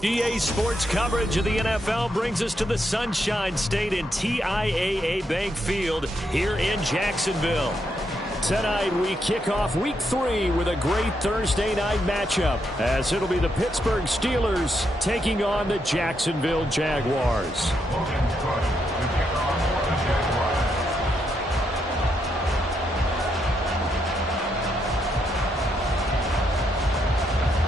EA Sports coverage of the NFL brings us to the Sunshine State in TIAA Bank Field here in Jacksonville. Tonight we kick off Week 3 with a great Thursday night matchup, as it'll be the Pittsburgh Steelers taking on the Jacksonville Jaguars.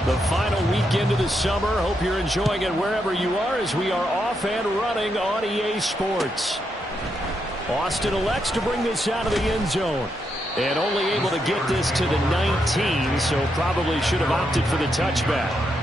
The final weekend of the summer. Hope you're enjoying it wherever you are, as we are off and running on EA Sports. Austin elects to bring this out of the end zone, and only able to get this to the 19, so probably should have opted for the touchback.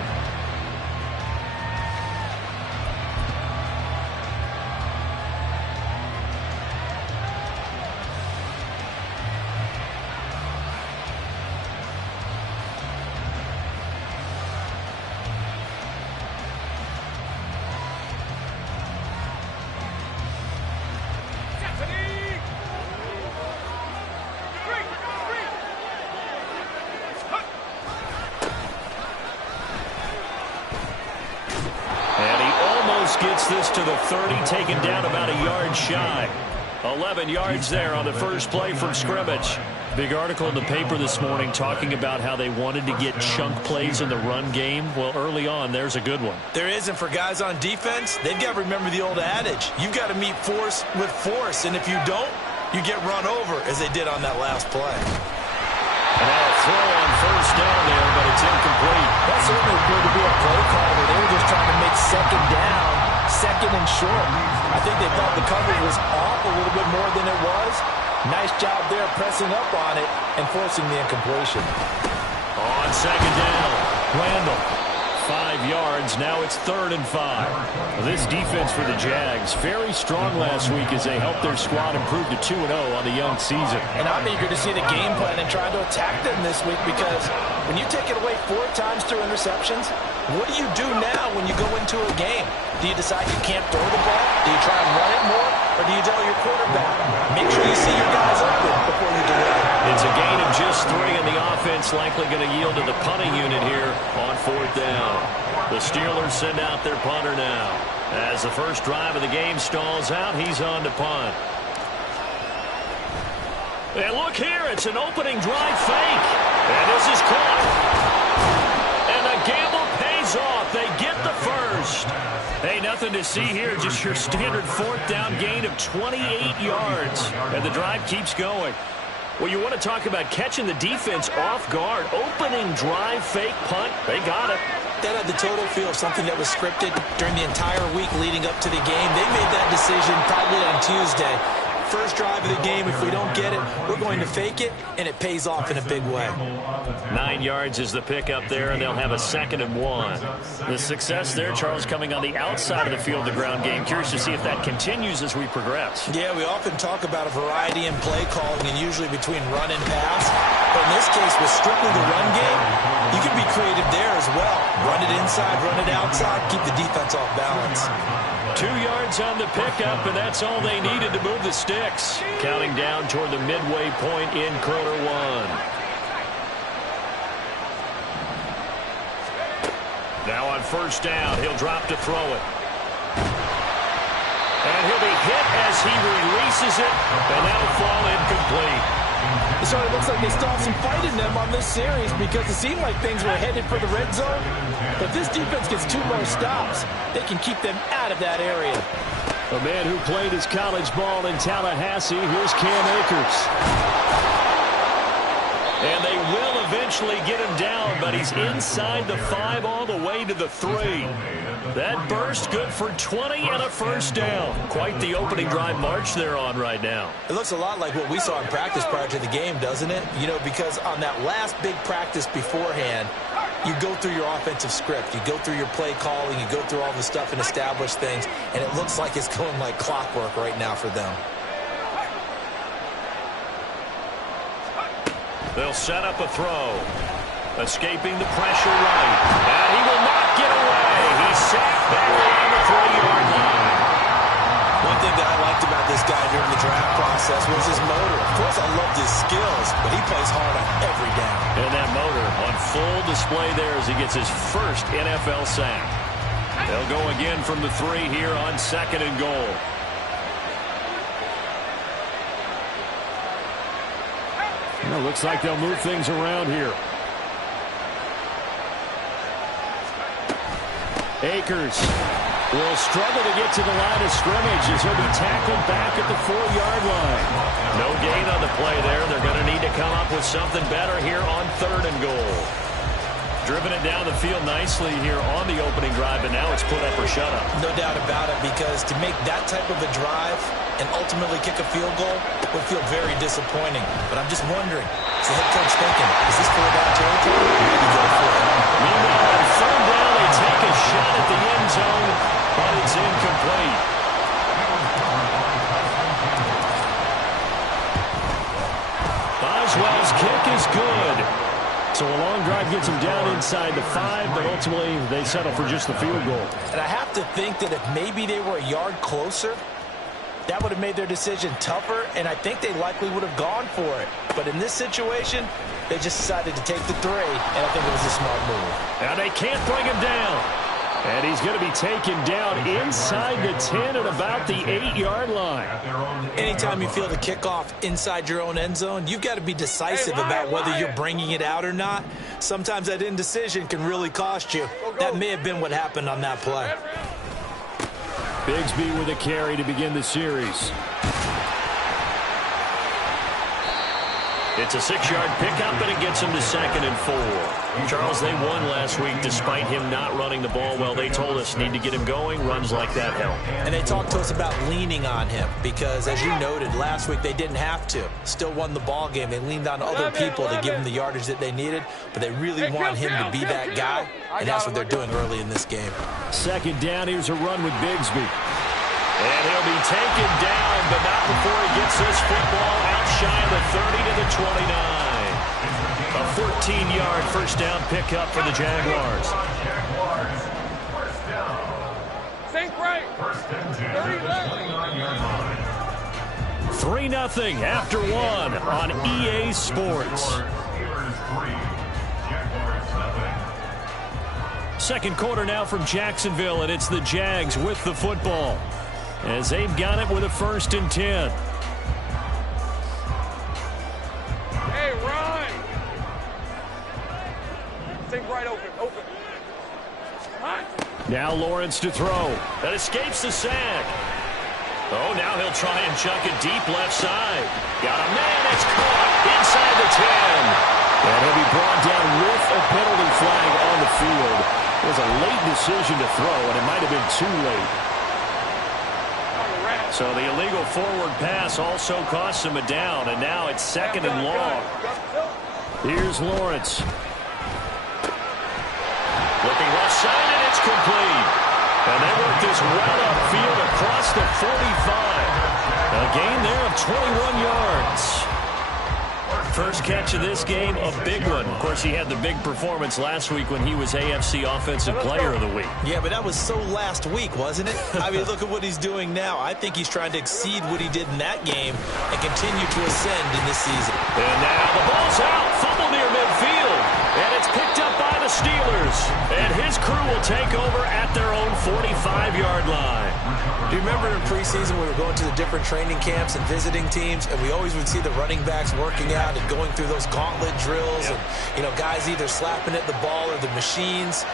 Gets this to the 30, taken down about a yard shy. 11 yards there on the first play from scrimmage. Big article in the paper this morning talking about how they wanted to get chunk plays in the run game. Well, early on, there's a good one. There is, and for guys on defense, they've got to remember the old adage. You've got to meet force with force, and if you don't, you get run over, as they did on that last play. And now a throw on first down there, but it's incomplete. That certainly appeared to be a play call where they were just trying to make second down, second and short. I think they thought the coverage was off a little bit more than it was. Nice job there pressing up on it and forcing the incompletion. On second down, Randall. 5 yards. Now it's 3rd and 5. This defense for the Jags, very strong last week as they helped their squad improve to 2-0 on the young season. And I'm eager to see the game plan and try to attack them this week, because when you take it away 4 times through interceptions, what do you do now when you go into a game? Do you decide you can't throw the ball? Do you try and run it more? Or do you tell your quarterback, make sure you see your guys open before you deliver? It's a gain of just 3, and the offense likely going to yield to the punting unit here on 4th down. The Steelers send out their punter now. As the first drive of the game stalls out, he's on to punt. And look here, it's an opening drive fake. And this is caught. And the gamble pays off. They get the first. Hey, nothing to see here, just your standard 4th down gain of 28 yards. And the drive keeps going. Well, you want to talk about catching the defense off guard. Opening drive fake punt. They got it. That had the total feel of something that was scripted during the entire week leading up to the game. They made that decision probably on Tuesday. First drive of the game, if we don't get it, we're going to fake it, and it pays off in a big way. 9 yards is the pickup there, and they'll have a 2nd and 1. The success there, Charles, coming on the outside of the field, the ground game. Curious to see if that continues as we progress. Yeah, we often talk about a variety in play calling, and usually between run and pass. But in this case, with strictly the run game, you can be creative there as well. Run it inside, run it outside, keep the defense off balance. 2 yards on the pickup, and that's all they needed to move the sticks. Counting down toward the midway point in quarter 1. Now on first down, he'll drop to throw it. And he'll be hit as he releases it, and that'll fall incomplete. It sort of looks like they still have some fight in them on this series, because it seemed like things were headed for the red zone. But this defense gets 2 more stops, they can keep them out of that area. A man who played his college ball in Tallahassee, here's Cam Akers. And they will eventually get him down, but he's inside the 5 all the way to the 3. That burst good for 20 and a first down. Quite the opening drive march they're on right now. It looks a lot like what we saw in practice prior to the game, doesn't it? You know, because on that last big practice beforehand, you go through your offensive script. You go through your play calling. You go through all the stuff and establish things. And it looks like it's going like clockwork right now for them. They'll set up a throw. Escaping the pressure right. And he will not get away. He's sacked back around the 3-yard line. One thing that I liked about this guy during the draft process was his motor. Of course, I loved his skills, but he plays hard on every down. And that motor on full display there as he gets his first NFL sack. They'll go again from the 3 here on 2nd and goal. It looks like they'll move things around here. Akers will struggle to get to the line of scrimmage as he'll be tackled back at the 4-yard line. No gain on the play there. They're going to need to come up with something better here on 3rd and goal. Driven it down the field nicely here on the opening drive, and now it's put up or shut up. No doubt about it, because to make that type of a drive and ultimately kick a field goal would feel very disappointing. But I'm just wondering, is the head coach thinking, is this 4-down territory? Maybe go for it. Meanwhile, on 3rd down, they take a shot at the end zone, but it's incomplete. Boswell's kick is good. So a long drive gets him down inside the 5, but ultimately they settle for just the field goal. And I have to think that if maybe they were a yard closer, that would have made their decision tougher, and I think they likely would have gone for it. But in this situation, they just decided to take the 3, and I think it was a smart move. And they can't bring him down. And he's going to be taken down inside the 10 at about the 8-yard line. Anytime you feel the kickoff inside your own end zone, you've got to be decisive about whether you're bringing it out or not. Sometimes that indecision can really cost you. That may have been what happened on that play. Bigsby with a carry to begin the series. It's a 6-yard pickup, and it gets him to 2nd and 4. Charles, they won last week despite him not running the ball well. They told us need to get him going. Runs like that help. And they talked to us about leaning on him because, as you noted, last week they didn't have to. Still won the ball game. They leaned on other people to give him the yardage that they needed, but they really want him to be that guy, and that's what they're doing early in this game. 2nd down, here's a run with Bigsby. And he'll be taken down, but not before he gets this football outside the 30 to the 29. A 14-yard first down pickup for the Jaguars. Think right. 3-0 after 1 on EA Sports. Second quarter now from Jacksonville, and it's the Jags with the football, as they've got it with a 1st and 10. Hey, run. Think right, open. Hot. Now Lawrence to throw. That escapes the sack. Oh, now he'll try and chuck it deep left side. Got a man. It's caught inside the 10. And he'll be brought down with a penalty flag on the field. It was a late decision to throw, and it might have been too late. So the illegal forward pass also costs him a down, and now it's 2nd and long. Here's Lawrence. Looking left side, and it's complete. And they work this well upfield across the 45. A gain there of 21 yards. First catch of this game, a big one. Of course, he had the big performance last week when he was AFC Offensive Player of the Week. Yeah, but that was so last week, wasn't it? I mean, look at what he's doing now. I think he's trying to exceed what he did in that game and continue to ascend in this season. And now the ball's out. Fumble near midfield. And it's picked up by the Steelers. And his crew will take over at their own 45-yard line. Do you remember in preseason we were going to the different training camps and visiting teams, and we always would see the running backs working out and going through those gauntlet drills, and, you know, guys either slapping at the ball or the machines.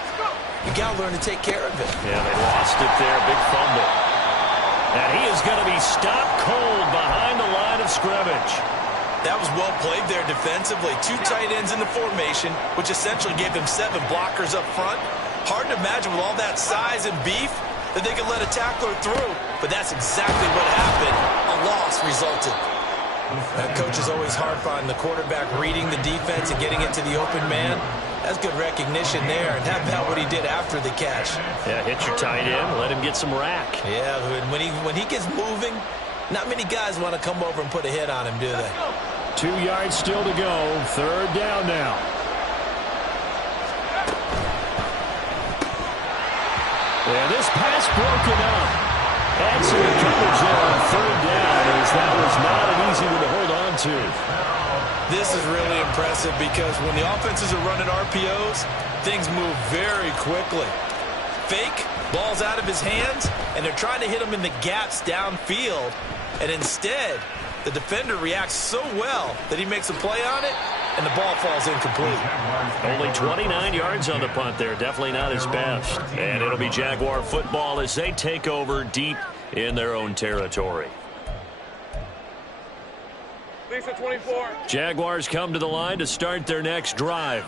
You got to learn to take care of it. Yeah, they lost it there. Big fumble. And he is going to be stopped cold behind the line of scrimmage. That was well played there defensively. 2 tight ends in the formation, which essentially gave him 7 blockers up front. Hard to imagine with all that size and beef that they could let a tackler through. But that's exactly what happened. A loss resulted. Coach is always hard on the quarterback reading the defense and getting it to the open man. That's good recognition there. And how about what he did after the catch? Yeah, hit your tight end. Let him get some rack. Yeah, when he gets moving, not many guys want to come over and put a hit on him, do they? 2 yards still to go. 3rd down now. And this pass broken up. And some coverage there on third down, as that was not an easy one to hold on to. This is really impressive because when the offenses are running RPOs, things move very quickly. Fake, ball's out of his hands, and they're trying to hit him in the gaps downfield. And instead, the defender reacts so well that he makes a play on it, and the ball falls incomplete. Only 29 yards on the punt there. Definitely not his best. And it'll be Jaguar football as they take over deep in their own territory. Lisa 24. Jaguars come to the line to start their next drive.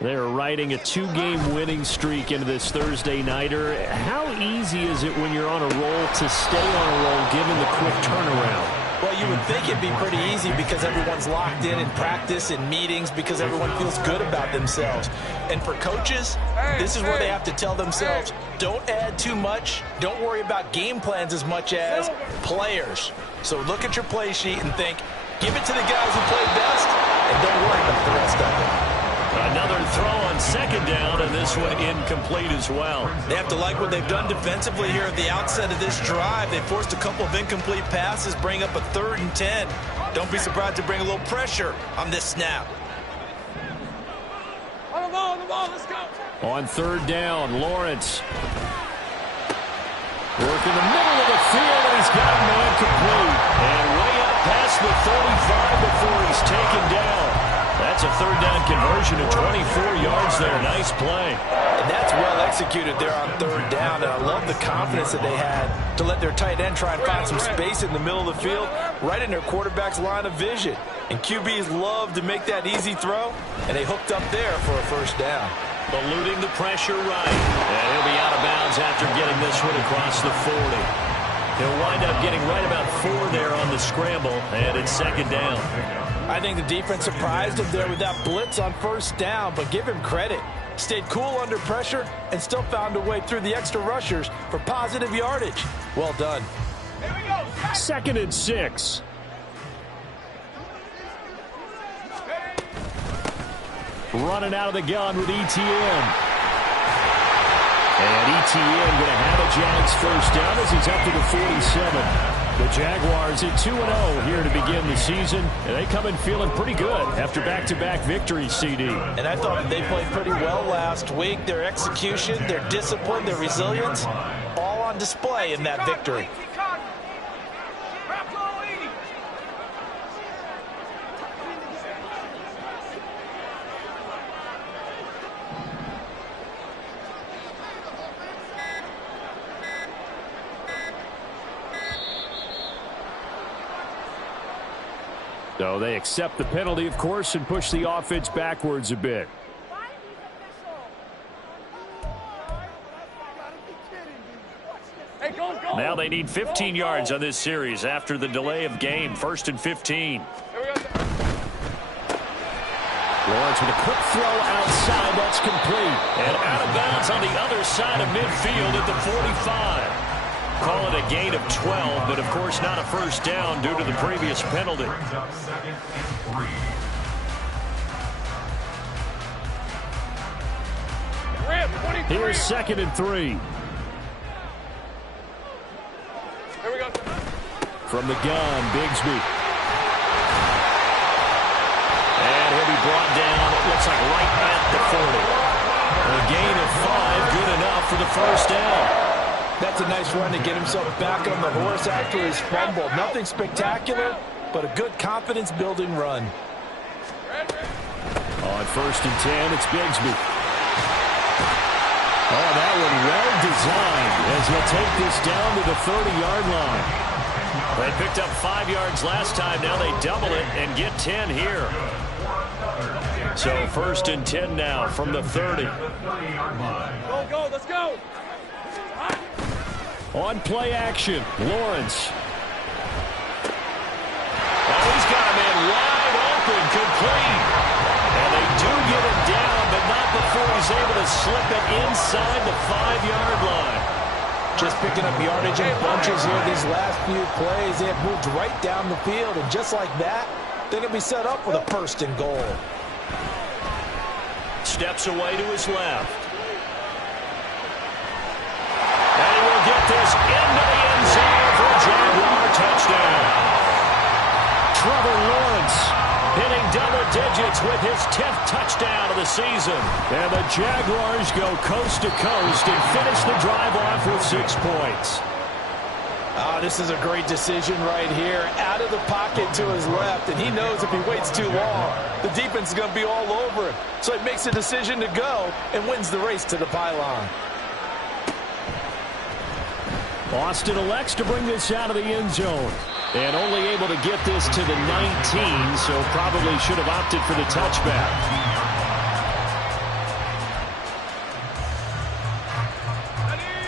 They're riding a 2-game winning streak into this Thursday nighter. How easy is it when you're on a roll to stay on a roll given the quick turnaround? Well, you would think it'd be pretty easy because everyone's locked in practice and meetings because everyone feels good about themselves. And for coaches, this is where they have to tell themselves, don't add too much. Don't worry about game plans as much as players. So look at your play sheet and think, give it to the guys who play best, and don't worry about the rest of it. Another throw on second down, and this one incomplete as well. They have to like what they've done defensively here at the outset of this drive. They forced a couple of incomplete passes, bring up a 3rd and 10. Don't be surprised to bring a little pressure on this snap. On the ball, let's go. On third down, Lawrence. Work in the middle of the field, and he's got a man complete. And way up past the 35 before he's taken down. That's a 3rd down conversion of 24 yards there. Nice play. And that's well executed there on 3rd down. And I love the confidence that they had to let their tight end try and find some space in the middle of the field, right in their quarterback's line of vision. And QBs love to make that easy throw, and they hooked up there for a 1st down. Eluding the pressure right. And he'll be out of bounds after getting this one across the 40. He'll wind up getting right about 4 there on the scramble, and it's 2nd down. I think the defense surprised him there with that blitz on 1st down, but give him credit. Stayed cool under pressure and still found a way through the extra rushers for positive yardage. Well done. 2nd and 6. Running out of the gun with ETN. And ETN going to have a Jags 1st down as he's up to the 47. The Jaguars at 2-0 here to begin the season, and they come in feeling pretty good after back-to-back victories, CD. And I thought they played pretty well last week. Their execution, their discipline, their resilience, all on display in that victory. So they accept the penalty, of course, and push the offense backwards a bit. Now they need 15 yards on this series after the delay of game. 1st and 15. Lawrence with a quick throw outside. That's complete. And out of bounds on the other side of midfield at the 45. Call it a gain of 12, but of course not a 1st down due to the previous penalty. Here's 2nd and 3. Here we go. From the gun, Bigsby. And he'll be brought down, it looks like right at the 40. A gain of 5, good enough for the 1st down. That's a nice run to get himself back on the horse after his fumble. Nothing spectacular, but a good confidence-building run. On 1st and 10, it's Bigsby. Oh, that one well designed as he'll take this down to the 30-yard line. They picked up 5 yards last time. Now they double it and get 10 here. So 1st and 10 now from the 30. Go, let's go. On play action, Lawrence. Oh, he's got a man wide open, complete. And they do get him down, but not before he's able to slip it inside the 5-yard line. Just picking up yardage in bunches here these last few plays. They have moved right down the field, and just like that, they're going to be set up with a 1st and goal. Steps away to his left. will get this into the end zone for a Jaguar touchdown. Trevor Lawrence hitting double digits with his 10th touchdown of the season. And the Jaguars go coast to coast and finish the drive off with 6 points. This is a great decision right here. Out of the pocket to his left, and he knows if he waits too long, the defense is going to be all over him. So he makes a decision to go and wins the race to the pylon. Austin elects to bring this out of the end zone. And only able to get this to the 19, so probably should have opted for the touchback.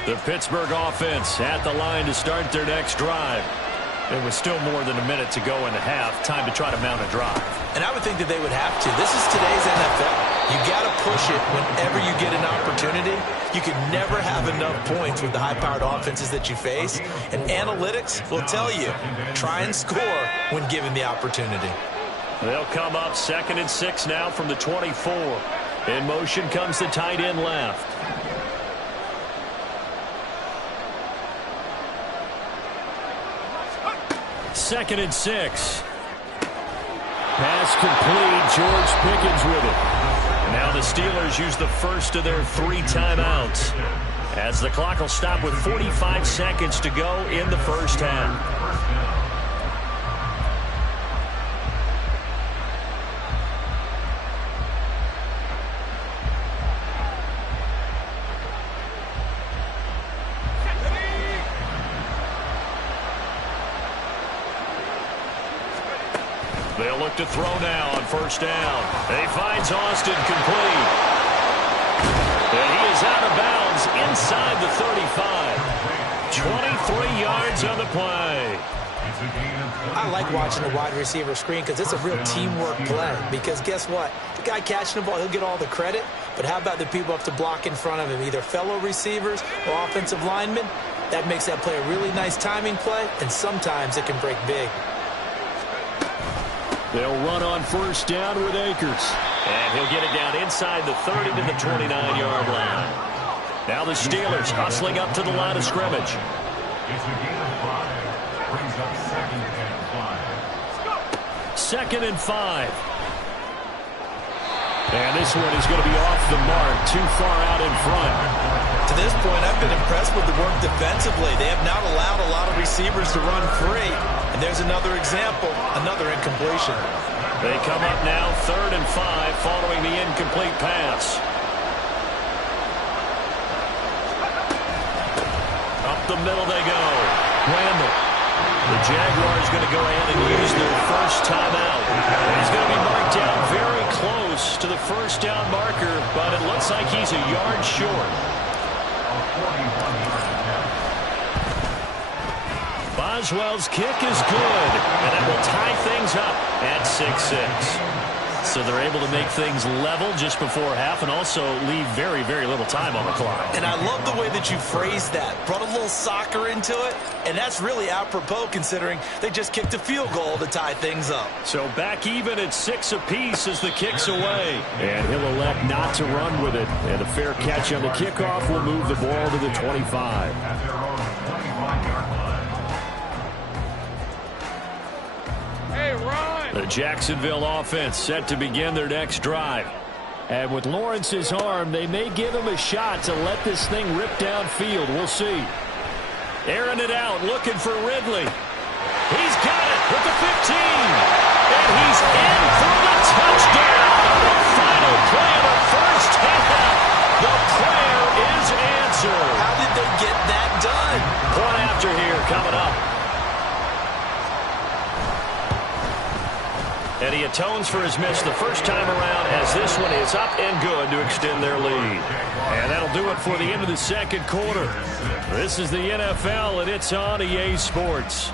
The Pittsburgh offense at the line to start their next drive. There was still more than a minute to go in the half. Time to try to mount a drive. And I would think that they would have to. This is today's NFL. You got to push it whenever you get an opportunity. You can never have enough points with the high-powered offenses that you face. And analytics will tell you, try and score when given the opportunity. They'll come up 2nd and 6 now from the 24. In motion comes the tight end left. 2nd and 6. Pass complete. George Pickens with it. Now the Steelers use the first of their 3 timeouts, as the clock will stop with 45 seconds to go in the first half. They'll look to throw now on first down. He finds Austin complete. And he is out of bounds inside the 35. 23 yards on the play. I like watching the wide receiver screen because it's a real teamwork play. Because guess what? The guy catching the ball, he'll get all the credit. But how about the people up to block in front of him, either fellow receivers or offensive linemen? That makes that play a really nice timing play, and sometimes it can break big. They'll run on first down with Akers. And he'll get it down inside the 30 to the 29-yard line. Now the Steelers hustling up to the line of scrimmage. Second and 5. And this one is going to be off the mark, too far out in front. To this point, I've been impressed with the work defensively. They have not allowed a lot of receivers to run free. And there's another example, another incompletion. They come up now 3rd and 5 following the incomplete pass. Up the middle they go. Randall. The Jaguars going to go ahead and use their first timeout. And he's going to be marked down very close to the first down marker, but it looks like he's a yard short. Boswell's kick is good, and that will tie things up at 6-6. So they're able to make things level just before half and also leave very, very little time on the clock. And I love the way that you phrased that. Brought a little soccer into it, and that's really apropos considering they just kicked a field goal to tie things up. So back even at 6 apiece as the kick's away. And he'll elect not to run with it. And a fair catch on the kickoff will move the ball to the 25. The Jacksonville offense set to begin their next drive. And with Lawrence's arm, they may give him a shot to let this thing rip downfield. We'll see. Airing it out, looking for Ridley. He's got it with the 15. And he's in for the touchdown. The final play of the first half. The prayer is answered. How did they get that done? Point after here coming up. And he atones for his miss the first time around as this one is up and good to extend their lead. And that'll do it for the end of the second quarter. This is the NFL, and it's on EA Sports.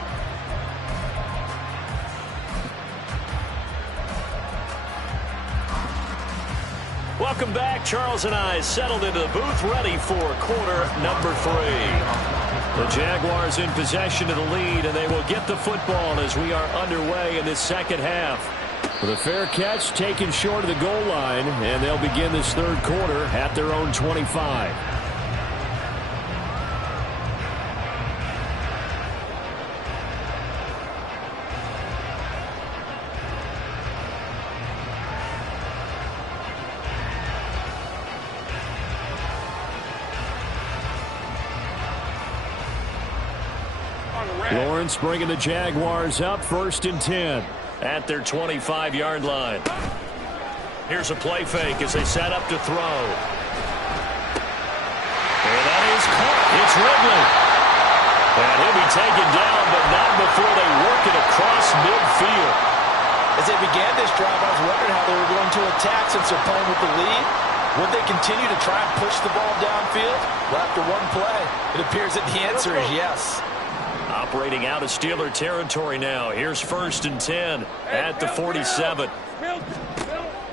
Welcome back. Charles and I settled into the booth ready for quarter number 3. The Jaguars in possession of the lead, and they will get the football as we are underway in this second half. With a fair catch taken short of the goal line, and they'll begin this third quarter at their own 25. Lawrence bringing the Jaguars up 1st and 10. At their 25-yard line. Here's a play fake as they set up to throw. And that is caught. It's Ridley. And he'll be taken down, but not before they work it across midfield. As they began this drive, I was wondering how they were going to attack since they're playing with the lead. Would they continue to try and push the ball downfield? Well, after one play, it appears that the answer is yes. Operating out of Steeler territory now. Here's 1st and 10 at the 47.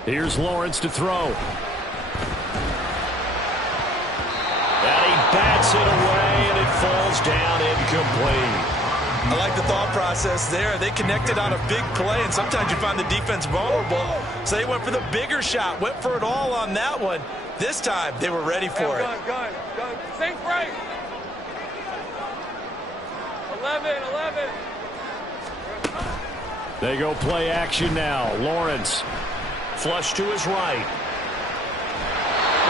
Here's Lawrence to throw. And he bats it away, and it falls down incomplete. I like the thought process there. They connected on a big play, and sometimes you find the defense vulnerable. So they went for the bigger shot, went for it all on that one. This time, they were ready for it. Gun. Sink break. 11. They go play action now. Lawrence. Flush to his right.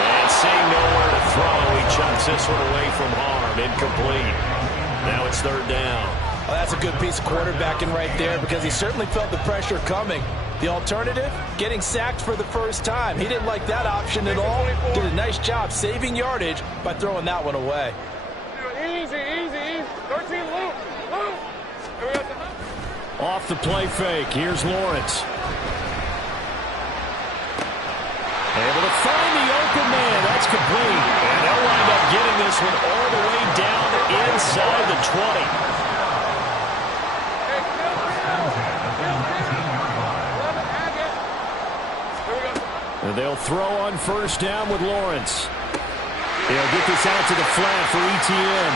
And seeing nowhere to throw, he chucks this one away from harm. Incomplete. Now it's 3rd down. Well, that's a good piece of quarterbacking right there because he certainly felt the pressure coming. The alternative, getting sacked for the first time. He didn't like that option at all. Did a nice job saving yardage by throwing that one away. Easy. 13 loop. Here we go. Off the play fake. Here's Lawrence. Able to find the open man. That's complete. And they'll wind up getting this one all the way down inside the 20. And they'll throw on 1st down with Lawrence. They'll get this out to the flat for ETN.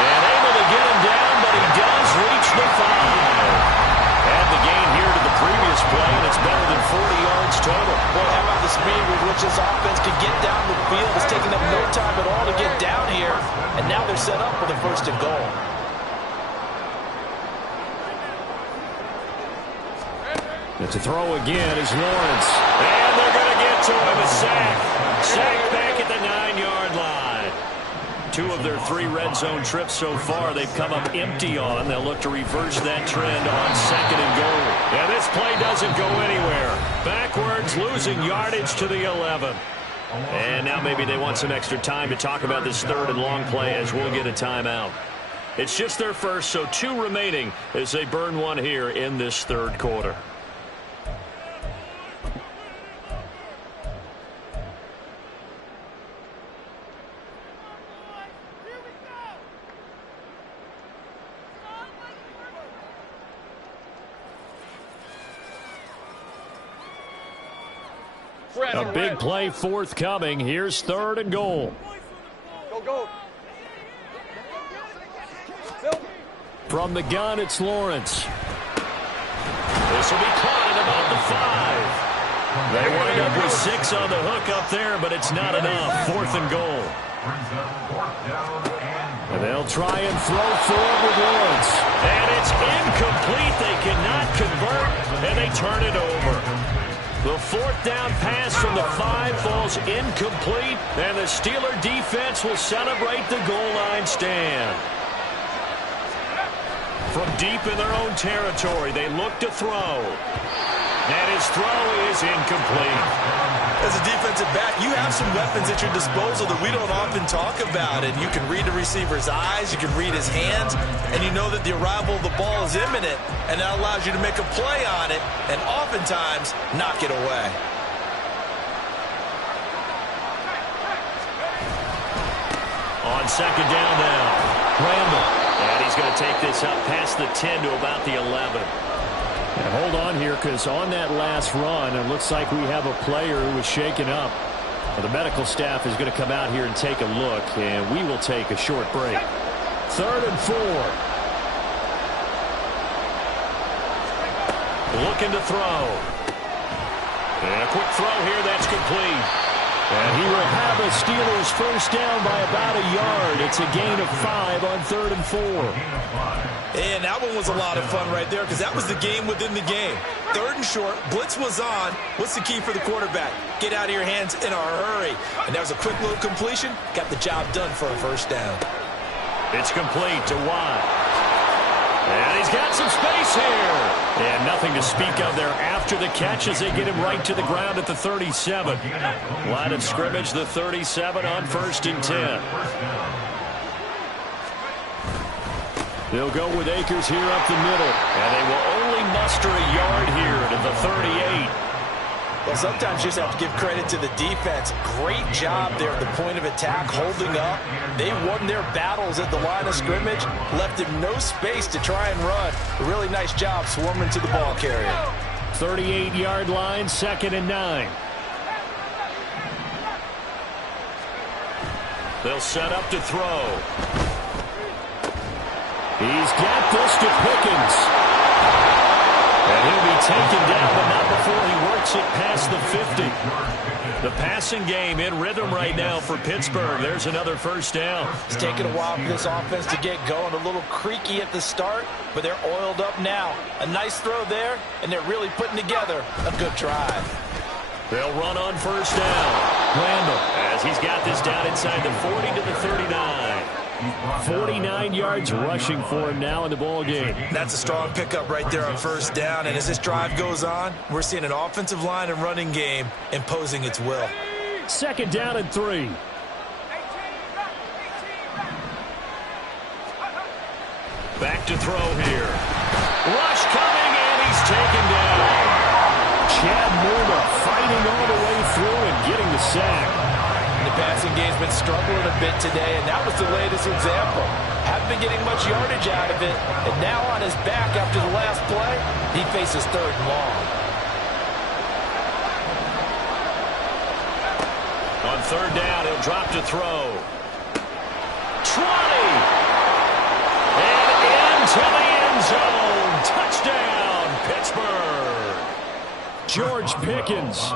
And able to get him down, but he does reach the 5. And the gain here to the previous play, and it's better than 40 yards total. Boy, how about the speed with which this offense can get down the field? It's taking them no time at all to get down here. And now they're set up for the 1st and goal. And to throw again is Lawrence. And they're going to get to him. A sack. Sack back at the 9-yard line. 2 of their 3 red zone trips so far they've come up empty on. They'll look to reverse that trend on 2nd and goal. And this play doesn't go anywhere. Backwards, losing yardage to the 11. And now maybe they want some extra time to talk about this 3rd and long play as we'll get a timeout. It's just their first, so 2 remaining as they burn one here in this 3rd quarter. A big play forthcoming. Here's 3rd and goal. Go. From the gun, it's Lawrence. This will be caught at about the 5. They wind up with 6 on the hook up there, but it's not enough. 4th and goal. And they'll try and throw forward with Lawrence. And it's incomplete. They cannot convert, and they turn it over. The 4th down pass from the 5 falls incomplete, and the Steeler defense will celebrate the goal line stand. From deep in their own territory, they look to throw. And his throw is incomplete. As a defensive back, you have some weapons at your disposal that we don't often talk about. And you can read the receiver's eyes, you can read his hands, and you know that the arrival of the ball is imminent, and that allows you to make a play on it and oftentimes knock it away. On 2nd down now, Randall. And he's going to take this up past the 10 to about the 11. And hold on here, because on that last run, it looks like we have a player who was shaken up. Well, the medical staff is going to come out here and take a look, and we will take a short break. 3rd and 4. Looking to throw. And a quick throw here, that's complete. And he will have the Steelers 1st down by about a yard. It's a gain of 5 on 3rd and 4. And that one was a lot of fun right there because that was the game within the game. 3rd and short, blitz was on. What's the key for the quarterback? Get out of your hands in a hurry. And that was a quick little completion. Got the job done for a 1st down. It's complete to Watt. And he's got some space here. And nothing to speak of there after the catch as they get him right to the ground at the 37. Line of scrimmage, the 37 on 1st and 10. They'll go with Akers here up the middle. And they will only muster a yard here to the 38. Well, sometimes you just have to give credit to the defense. Great job there at the point of attack, holding up. They won their battles at the line of scrimmage, left him no space to try and run. A really nice job swarming to the ball carrier. 38-yard line, 2nd and 9. They'll set up to throw. He's got this to Pickens. And he'll be taken down, but not before he works it past the 50. The passing game in rhythm right now for Pittsburgh. There's another 1st down. It's taken a while for this offense to get going. A little creaky at the start, but they're oiled up now. A nice throw there, and they're really putting together a good drive. They'll run on 1st down. Randall, as he's got this down inside the 40 to the 39. 49 yards rushing for him now in the ball game. That's a strong pickup right there on 1st down. And as this drive goes on, we're seeing an offensive line and running game imposing its will. 2nd down and 3. Back to throw here. Rush coming, and he's taken down. Chad Muma fighting all the way through and getting the sack. The passing game's been struggling a bit today, and that was the latest example. Haven't been getting much yardage out of it, and now on his back after the last play, he faces 3rd and long. On 3rd down, he'll drop to throw. 20! And into the end zone. Touchdown, Pittsburgh. George Pickens,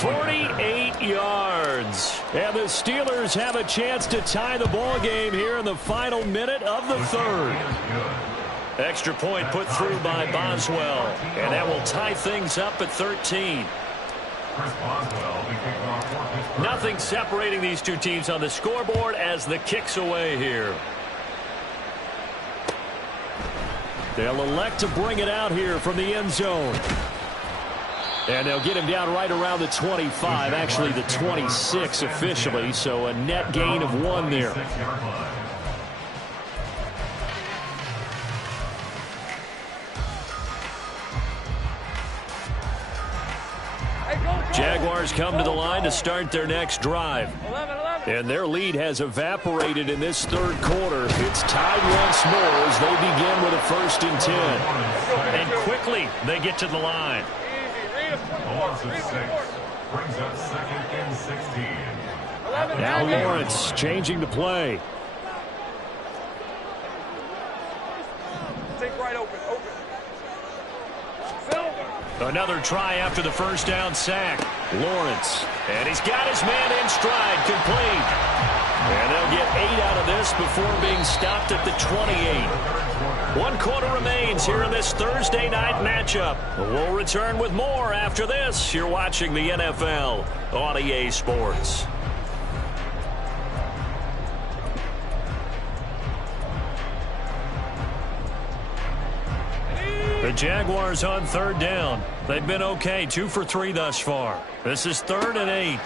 48 yards. And the Steelers have a chance to tie the ball game here in the final minute of the 3rd. Extra point put through by Boswell. And that will tie things up at 13. Nothing separating these two teams on the scoreboard as the kick's away here. They'll elect to bring it out here from the end zone. And they'll get him down right around the 25, actually the 26 officially, so a net gain of 1 there. Jaguars come to the line to start their next drive. And their lead has evaporated in this 3rd quarter. It's tied once more as they begin with a 1st and 10. And quickly they get to the line. Now Lawrence changing the play. Take right open. Another try after the 1st down sack. Lawrence. And he's got his man in stride, complete. And they'll get 8 out of this before being stopped at the 28. 1 quarter remains here in this Thursday night matchup. We'll return with more after this. You're watching the NFL on EA Sports. The Jaguars on 3rd down. They've been okay, 2 for 3 thus far. This is 3rd and 8.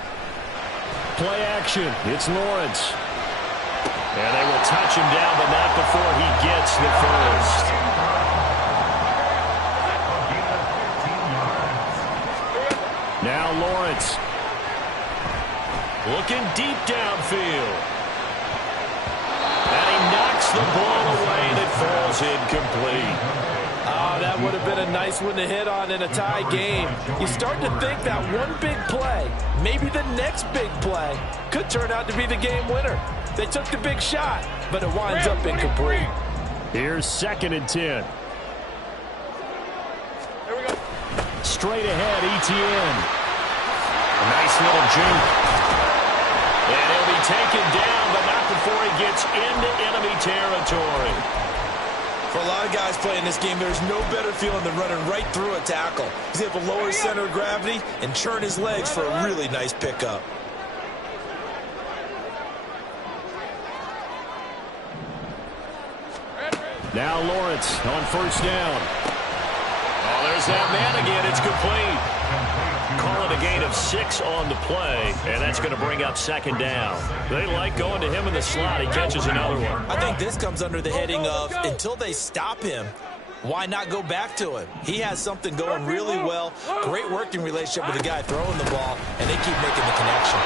Play action. It's Lawrence. And they will touch him down, but not before he gets the 1st. Now Lawrence. Looking deep downfield. And he knocks the ball away, and it falls incomplete. Oh, that would have been a nice one to hit on in a tie game. You start to think that one big play, maybe the next big play, could turn out to be the game winner. They took the big shot, but it winds up incomplete. Here's 2nd and 10. Here we go. Straight ahead, ETN. A nice little juke. And he'll be taken down, but not before he gets into enemy territory. For a lot of guys playing this game, there's no better feeling than running right through a tackle. He's able to lower his center of gravity and churn his legs for a really nice pickup. Now Lawrence on first down. Oh, there's that man again. It's complete. Call it a gain of 6 on the play, and that's going to bring up second down. They like going to him in the slot. He catches another one. I think this comes under the heading of until they stop him, why not go back to him? He has something going really well. Great working relationship with the guy throwing the ball, and they keep making the connection.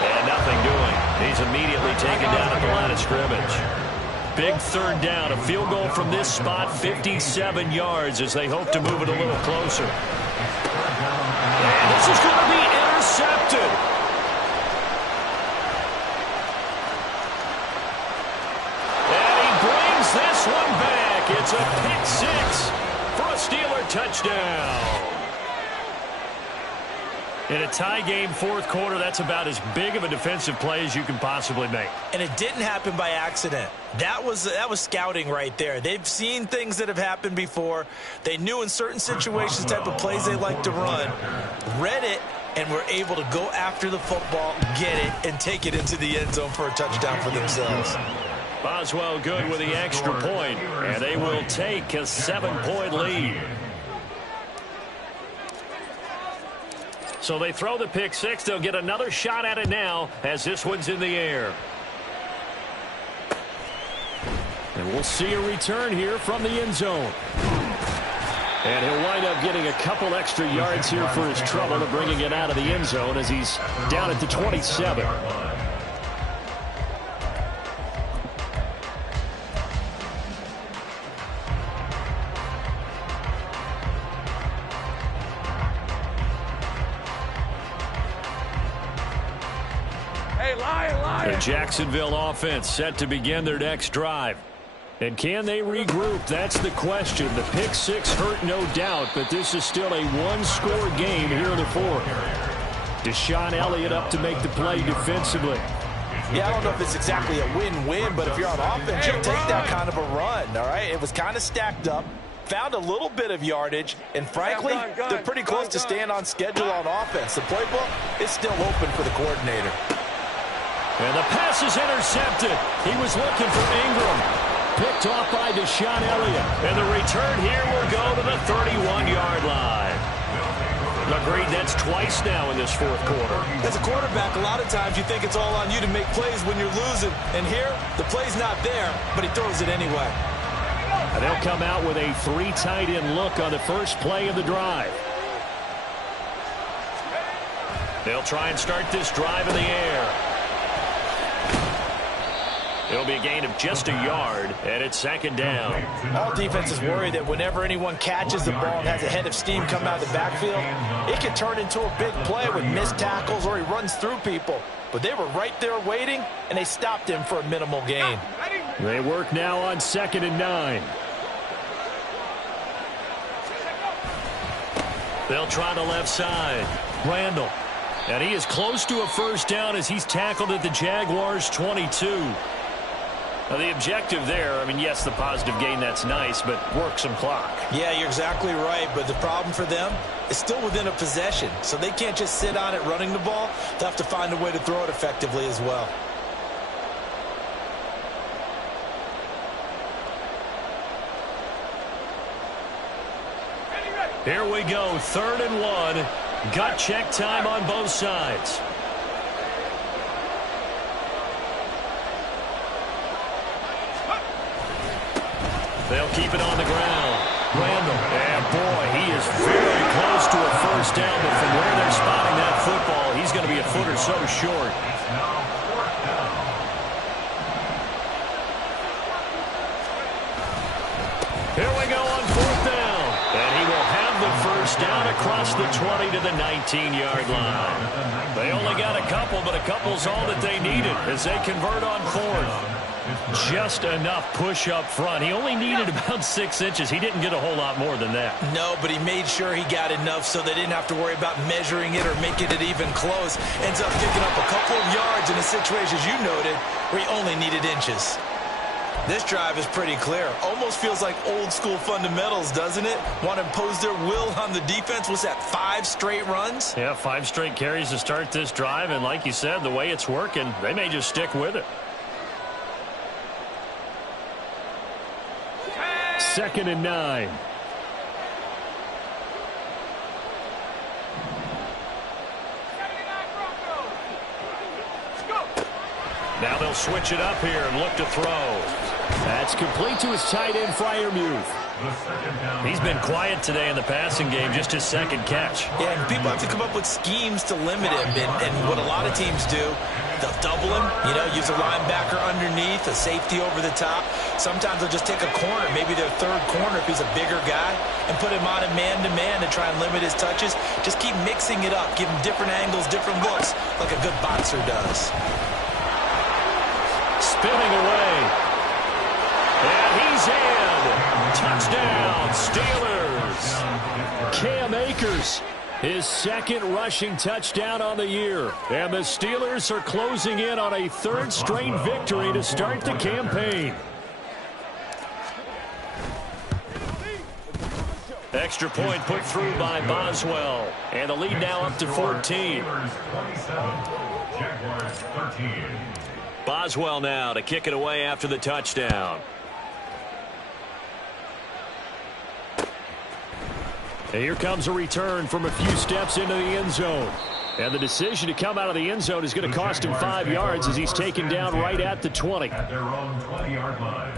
And nothing doing. He's immediately taken down at the line of scrimmage. Big third down. A field goal from this spot, 57 yards as they hope to move it a little closer. And this is going to be intercepted. And he brings this one back. It's a pick 6 for a Steeler touchdown. In a tie game, fourth quarter, that's about as big of a defensive play as you can possibly make. And it didn't happen by accident. That was scouting right there. They've seen things that have happened before. They knew in certain situations the type of plays they like to run, read it, and were able to go after the football, get it, and take it into the end zone for a touchdown for themselves. Boswell good with the extra point, and they will take a 7-point lead. So they throw the pick 6. They'll get another shot at it now as this one's in the air. And we'll see a return here from the end zone. And he'll wind up getting a couple extra yards here for his trouble of bringing it out of the end zone as he's down at the 27. The Jacksonville offense set to begin their next drive. And can they regroup? That's the question. The pick 6 hurt, no doubt, but this is still a one-score game here in the fourth. Deshaun Elliott up to make the play defensively. Yeah, I don't know if it's exactly a win-win, but if you're on offense, you'll take that kind of a run, all right? It was kind of stacked up, found a little bit of yardage, and frankly, they're pretty close to staying on schedule on offense. The playbook is still open for the coordinator. And the pass is intercepted. He was looking for Ingram. Picked off by Deshaun Elliott. And the return here will go to the 31-yard line. Agreed, that's twice now in this fourth quarter. As a quarterback, a lot of times you think it's all on you to make plays when you're losing. And here, the play's not there, but he throws it anyway. And they'll come out with a 3 tight end look on the first play of the drive. They'll try and start this drive in the air. It'll be a gain of just a yard, and it's second down. All defenses worry that whenever anyone catches the ball and has a head of steam come out of the backfield, it can turn into a big play with missed tackles or he runs through people. But they were right there waiting, and they stopped him for a minimal gain. They work now on 2nd and 9. They'll try the left side. Randall. And he is close to a first down as he's tackled at the Jaguars' 22. Now, the objective there, I mean, yes, the positive gain, that's nice, but work some clock. Yeah, you're exactly right, but the problem for them is still within a possession, so they can't just sit on it running the ball. They'll have to find a way to throw it effectively as well. Here we go, 3rd and 1. Gut check time on both sides. They'll keep it on the ground. Randall. And boy, he is very close to a first down, but from where they're spotting that football, he's going to be a foot or so short. Here we go on 4th down. And he will have the first down across the 20 to the 19-yard line. They only got a couple, but a couple's all that they needed as they convert on 4th. Just enough push up front. He only needed about 6 inches. He didn't get a whole lot more than that. No, but he made sure he got enough so they didn't have to worry about measuring it or making it even close. Ends up picking up a couple of yards in a situation, as you noted, where he only needed inches. This drive is pretty clear. Almost feels like old school fundamentals, doesn't it? Want to impose their will on the defense. Was that 5 straight runs? Yeah, 5 straight carries to start this drive. And like you said, the way it's working, they may just stick with it. 2nd and 9. Now they'll switch it up here and look to throw. That's complete to his tight end, Freiermuth. He's been quiet today in the passing game, just his 2nd catch. Yeah, and people have to come up with schemes to limit him, and what a lot of teams do, they'll double him, use a linebacker underneath, a safety over the top. Sometimes they'll just take a corner, maybe their 3rd corner if he's a bigger guy, and put him on a man-to-man to try and limit his touches. Just keep mixing it up, give him different angles, different looks, like a good boxer does. Spinning away. And he's in. Touchdown, Steelers. Cam Akers, his 2nd rushing touchdown on the year. And the Steelers are closing in on a 3rd straight victory to start the campaign. Extra point put through by Boswell. And the lead now up to 14. Boswell now to kick it away after the touchdown. And here comes a return from a few steps into the end zone. And the decision to come out of the end zone is going to cost him 5 yards as he's taken down right at the 20. At their own 20-yard line.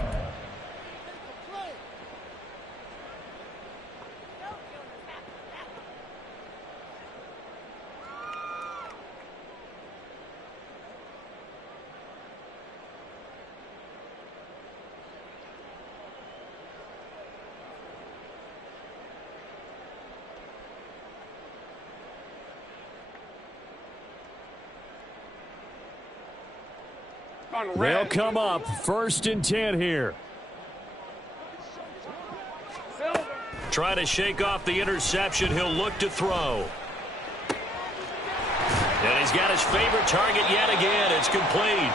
They'll come up 1st and 10 here. Trying to shake off the interception. He'll look to throw. And he's got his favorite target yet again. It's complete.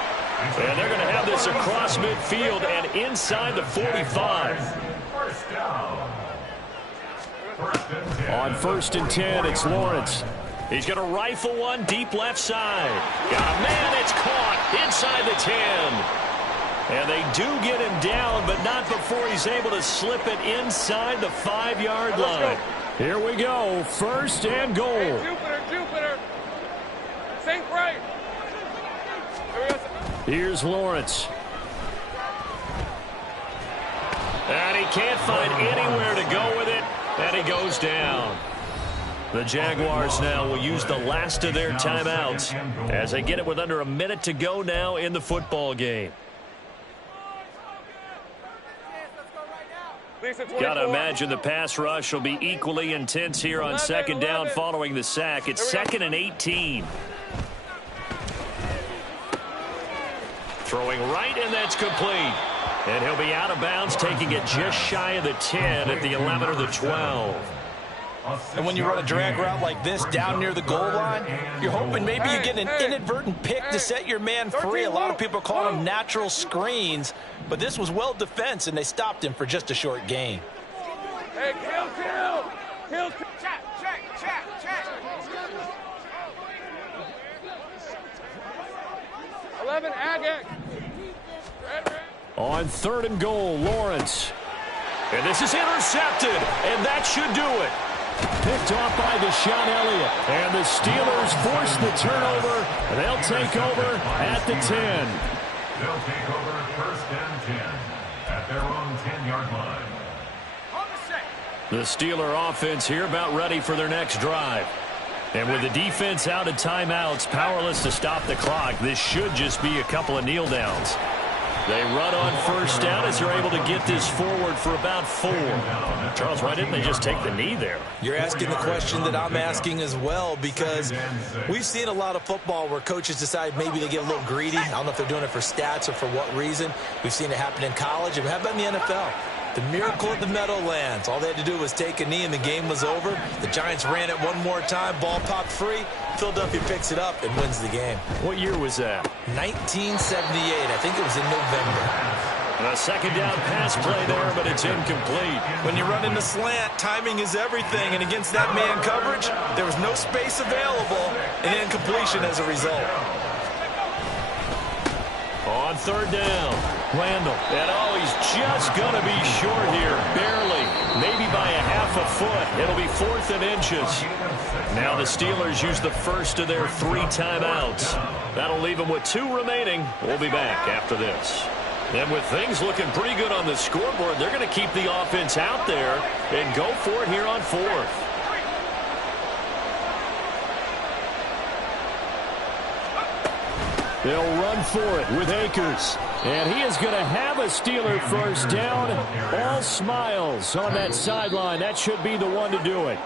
And they're going to have this across midfield and inside the 45. First down. On 1st and 10, it's Lawrence. He's going to rifle one deep left side. Got a man. It's caught inside the 10. And they do get him down, but not before he's able to slip it inside the 5-yard line. Here we go. 1st and goal. Hey, Jupiter. Sink right. Here's Lawrence. And he can't find anywhere to go with it. And he goes down. The Jaguars now will use the last of their timeouts as they get it with under a minute to go now in the football game. Got to imagine the pass rush will be equally intense here on 2nd down following the sack. It's 2nd and 18. Throwing right, and that's complete. And he'll be out of bounds, taking it just shy of the 10 at the 11 or the 12. And when you run a drag route like this down near the goal line, you're hoping maybe you get an inadvertent pick to set your man free. A lot of people call them natural screens, but this was well defense, and they stopped him for just a short gain. Hey, kill. Check. 11, Agate. On 3rd and goal, Lawrence. And this is intercepted, and that should do it. Picked off by Deshaun Elliott. And the Steelers force the turnover, and they'll take over at the 10. They'll take over 1st and 10 at their own 10-yard line. The Steeler offense here about ready for their next drive. And with the defense out of timeouts, powerless to stop the clock, this should just be a couple of kneel downs. They run on 1st down as they're able to get this forward for about 4. Charles, why didn't they just take the knee there? You're asking the question that I'm asking as well, because we've seen a lot of football where coaches decide maybe they get a little greedy. I don't know if they're doing it for stats or for what reason. We've seen it happen in college, and how about in the NFL? The miracle of the Meadowlands. All they had to do was take a knee and the game was over. The Giants ran it one more time. Ball popped free. Philadelphia picks it up and wins the game. What year was that? 1978. I think it was in November. And a 2nd down pass play there, but it's incomplete. When you run in the slant, timing is everything. And against that man coverage, there was no space available and incompletion as a result. On third down, Randall. And he's just going to be short here, barely. Maybe by a half a foot. It'll be 4th and inches. Now the Steelers use the first of their 3 timeouts. That'll leave them with 2 remaining. We'll be back after this. And with things looking pretty good on the scoreboard, they're going to keep the offense out there and go for it here on 4th. They'll run for it with Akers. And he is going to have a Steeler first down. All smiles on that sideline. That should be the one to do it.